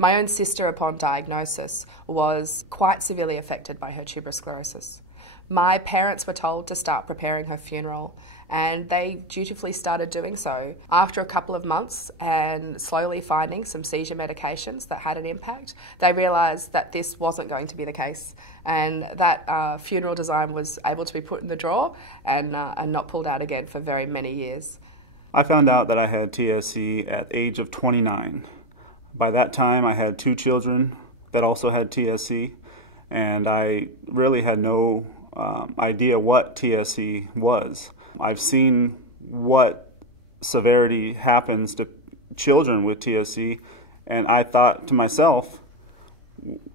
My own sister, upon diagnosis, was quite severely affected by her tuberous sclerosis. My parents were told to start preparing her funeral, and they dutifully started doing so. After a couple of months and slowly finding some seizure medications that had an impact, they realised that this wasn't going to be the case, and that funeral design was able to be put in the drawer and not pulled out again for very many years. I found out that I had TSC at the age of 29. By that time, I had 2 children that also had TSC, and I really had no idea what TSC was. I've seen what severity happens to children with TSC, and I thought to myself,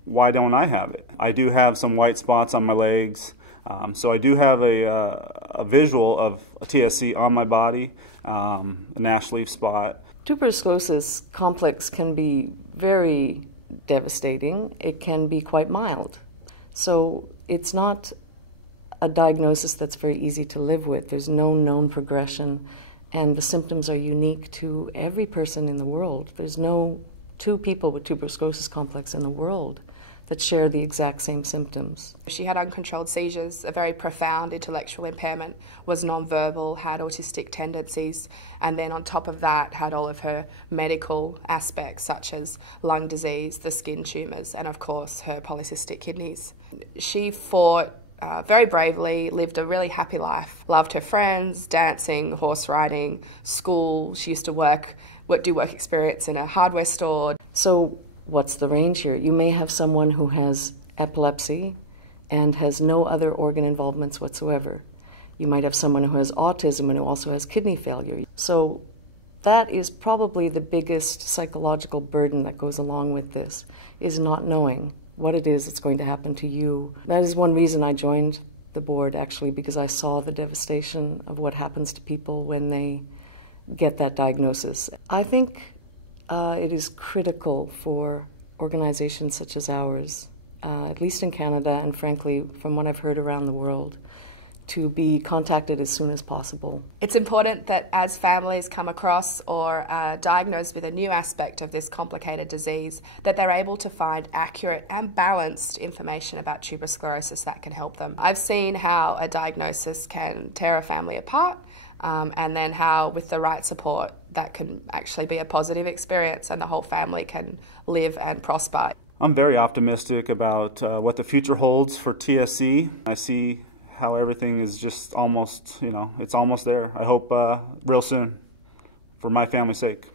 why don't I have it? I do have some white spots on my legs, so I do have a visual of a TSC on my body, a Nash leaf spot. Tuberous sclerosis complex can be very devastating. It can be quite mild. So it's not a diagnosis that's very easy to live with. There's no known progression, and the symptoms are unique to every person in the world. There's no 2 people with tuberous sclerosis complex in the world that share the exact same symptoms. She had uncontrolled seizures, a very profound intellectual impairment, was nonverbal, had autistic tendencies, and then on top of that had all of her medical aspects such as lung disease, the skin tumours, and of course her polycystic kidneys. She fought very bravely, lived a really happy life, loved her friends, dancing, horse riding, school. She used to do work experience in a hardware store. So what's the range here? You may have someone who has epilepsy and has no other organ involvements whatsoever. You might have someone who has autism and who also has kidney failure. So that is probably the biggest psychological burden that goes along with this, is not knowing what it is that's going to happen to you. That is one reason I joined the board, actually, because I saw the devastation of what happens to people when they get that diagnosis. I think it is critical for organizations such as ours, at least in Canada and frankly from what I've heard around the world, to be contacted as soon as possible. It's important that as families come across or are diagnosed with a new aspect of this complicated disease, that they're able to find accurate and balanced information about tuberous sclerosis that can help them. I've seen how a diagnosis can tear a family apart, and then how with the right support that can actually be a positive experience and the whole family can live and prosper. I'm very optimistic about what the future holds for TSC. I see how everything is just almost, it's almost there. I hope real soon, for my family's sake.